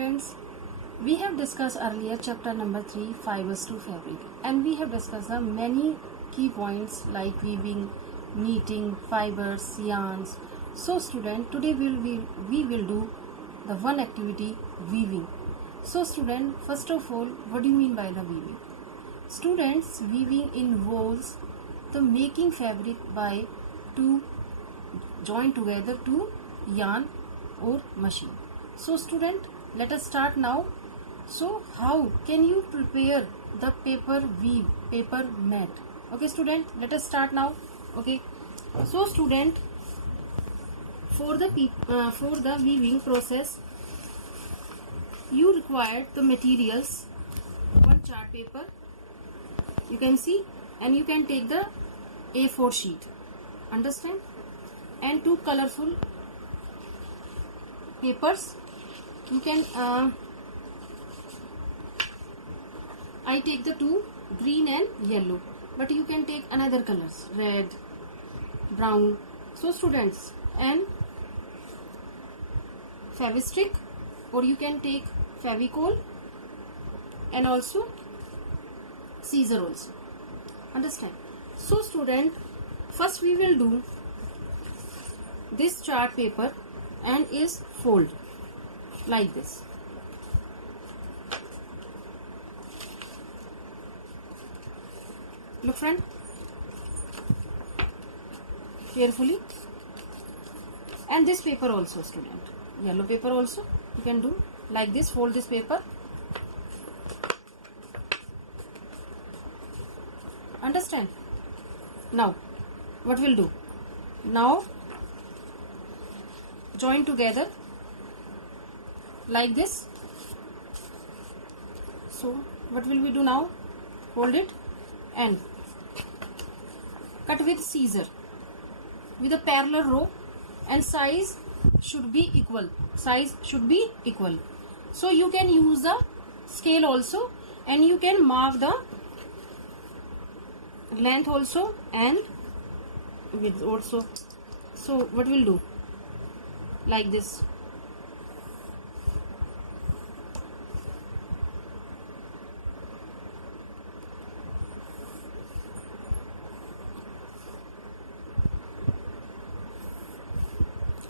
students, we have discussed earlier chapter number 3 fibers to fabric, and we have discussed the many key points like weaving, knitting, fibers, yarns. So student, today we will do the one activity, weaving. So student, first of all, what do you mean by the weaving? Students, weaving involves the making fabric by two join together to yarn or machine. So student, let us start now. So how can you prepare the paper mat? Okay student, let us start now. Okay, so student, for the weaving process you require the materials, one chart paper, you can see, and you can take the A4 sheet, understand, and two colorful papers. You can I take the two, green and yellow, but you can take another colors, red, brown. So students, and Fevistick, or you can take Fevicol, and also scissor also, understand. So student, first we will do this chart paper and is fold like this. Look friend, carefully. And this paper also student, yellow paper also, you can do like this, fold this paper, understand. Now what we'll do, now join together like this. So what will we do now, hold it and cut with scissor with a parallel row, and size should be equal, so you can use the scale also, and you can mark the length also and width also. So what we'll do, like this.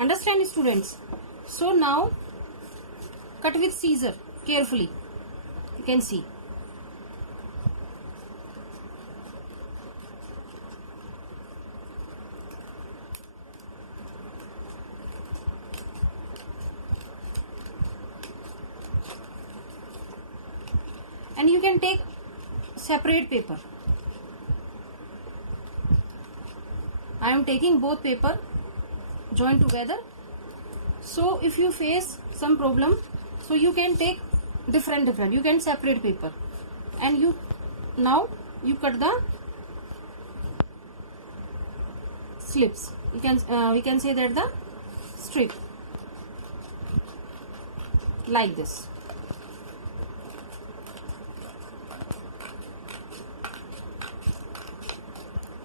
Understand students? So now cut with scissor carefully, you can see. And you can take separate paper. I am taking both paper, join together. So if you face some problem, so you can take different, you can separate paper, and you now you cut the slips, you can we can say that the strip like this.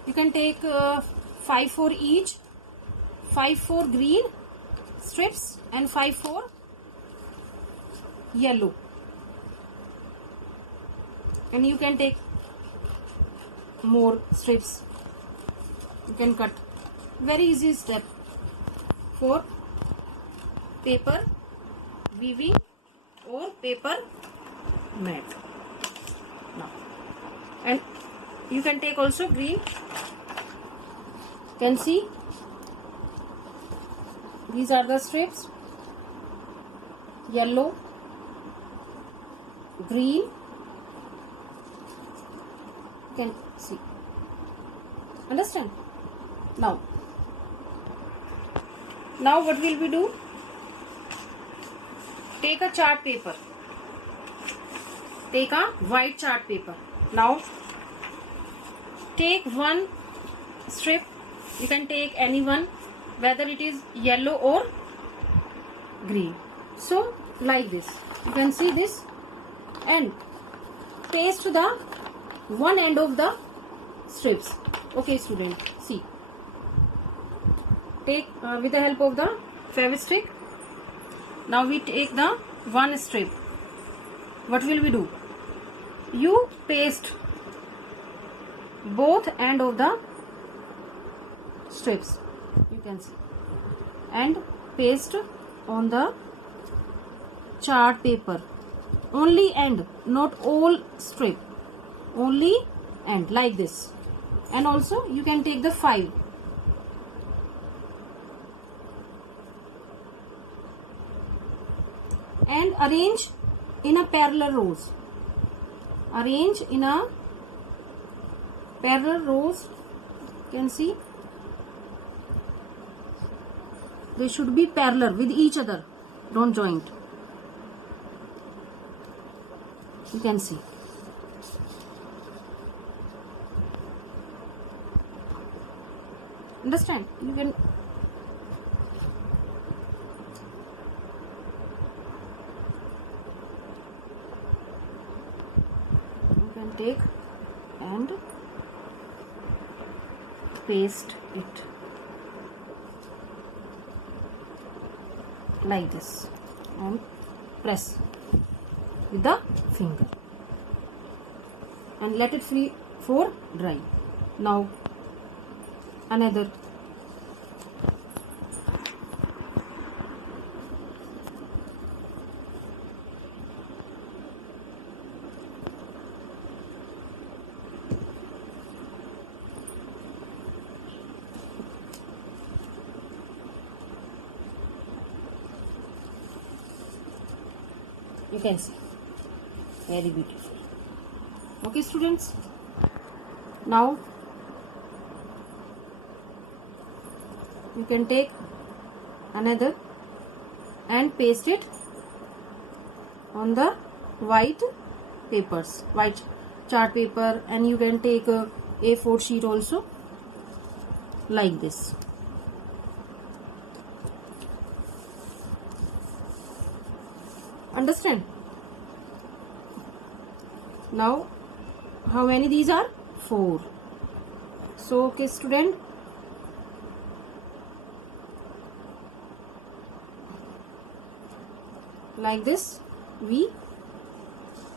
You can take 5 for each, 5 for green strips and 5 for yellow, and you can take more strips, you can cut. Very easy step for paper weaving or paper mat. Now, and you can take also green, you can see these are the strips, yellow, green, you can see, understand. Now what will we do, take a chart paper, take a white chart paper. Now take one strip, you can take any one, whether it is yellow or green. So like this, you can see this, and paste the one end of the strips. Okay student, see, take with the help of the Fevistick. Now we take the one strip, what will we do? You paste both end of the strips, you can see, and paste on the chart paper. Only end, not all strip, only end, like this. And also you can take the 5 and arrange in a parallel rows. Arrange in a parallel rows, you can see they should be parallel with each other, don't joint, you can see. Understand? You can take and paste it like this and press with the finger and let it free for dry. Now another. You can see, very beautiful. Okay students, now you can take another and paste it on the white papers, white chart paper, and you can take a A4 sheet also, like this. Understand? Now how many these are? 4. So okay student, like this we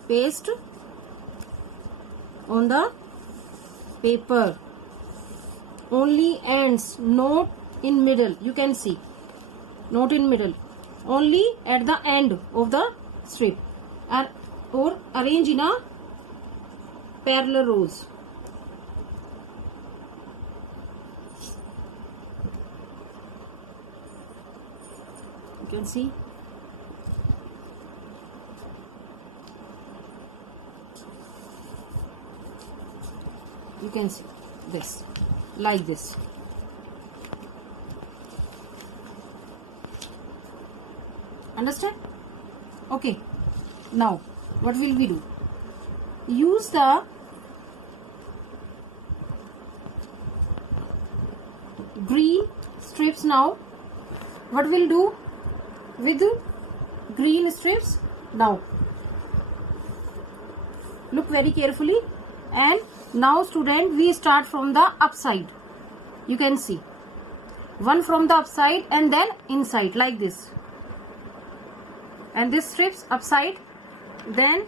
paste on the paper, only ends, not in middle, you can see, not in middle, only at the end of the strip, or arrange in a parallel rows. You can see. You can see this, like this. Understand? Okay. Now what will we do? Use the green strips. Now what will do with green strips? Now look very carefully, and now student, we start from the upside. You can see one from the upside and then inside, like this, and this strips upside, then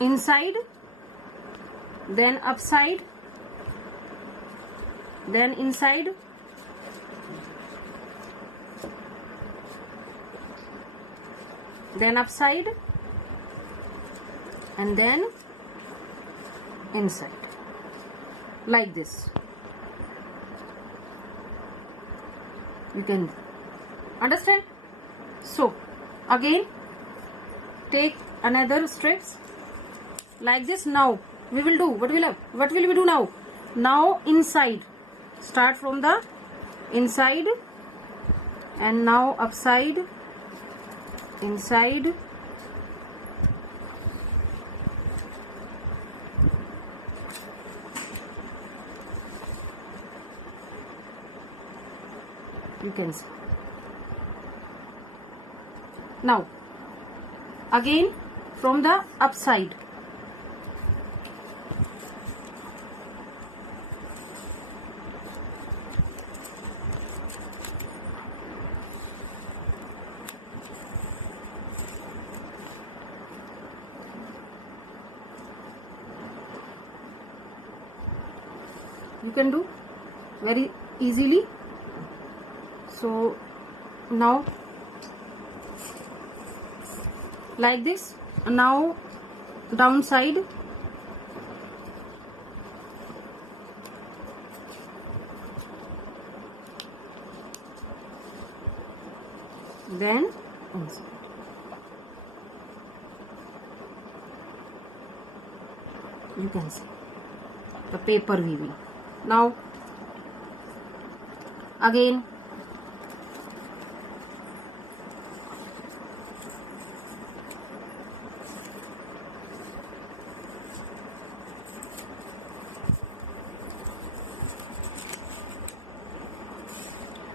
inside, then upside, then inside, then upside, and then inside, like this. You can understand? So again take another strips like this. Now we will do what will we do now? Now inside, start from the inside, and now upside, inside, you can see. Now again from the upside, you can do very easily. So now like this. Now downside, then inside. You can see the paper weaving. Now again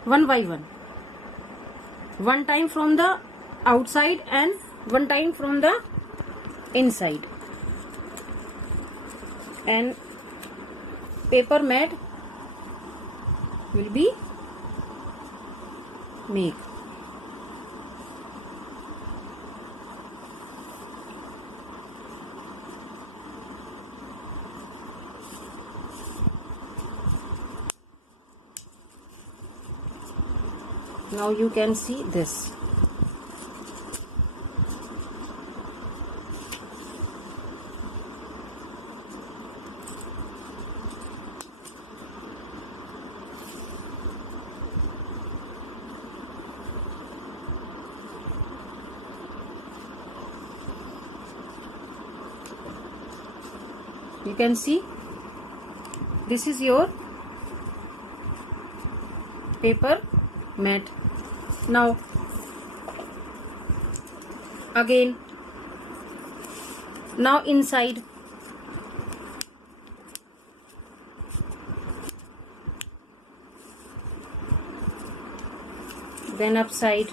one by one time from the outside and one time from the inside, and paper mat will be made. Now you can see this. You can see this is your paper mat. Now again, now inside, then upside,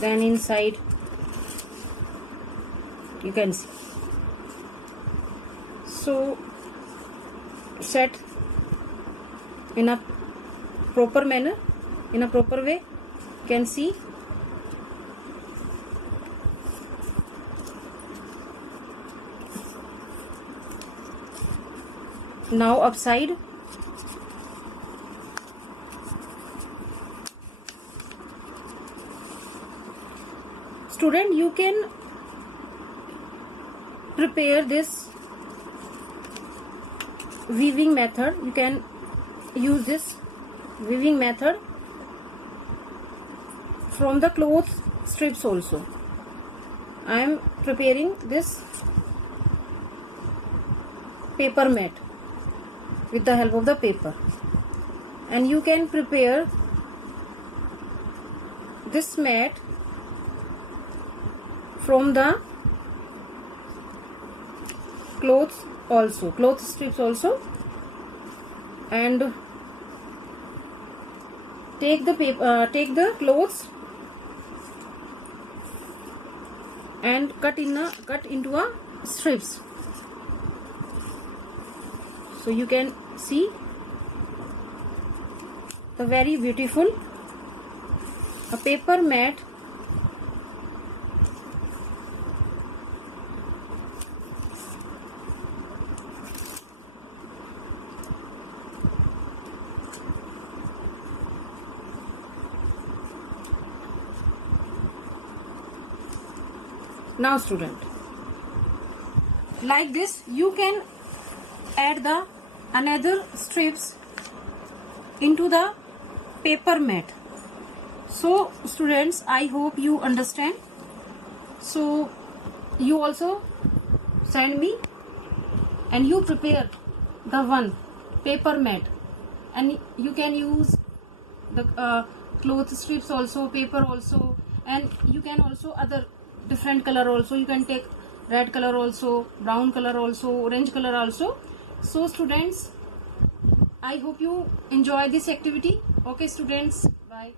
then inside. You can see. So set in a proper manner, in a proper way. You can see. Now upside. Student, you can prepare this weaving method. You can use this weaving method from the cloth strips also. I am preparing this paper mat with the help of the paper, and you can prepare this mat from the clothes also, cloth strips also, and take the paper, take the clothes and cut into a strips. So you can see the very beautiful a paper mat Now student, like this you can add the another strips into the paper mat. So students, I hope you understand. So you also send me and you prepare the one paper mat, and you can use the cloth strips also, paper also, and you can also other different color also. You can take red color also, brown color also, orange color also. So students, I hope you enjoy this activity. Okay students, bye.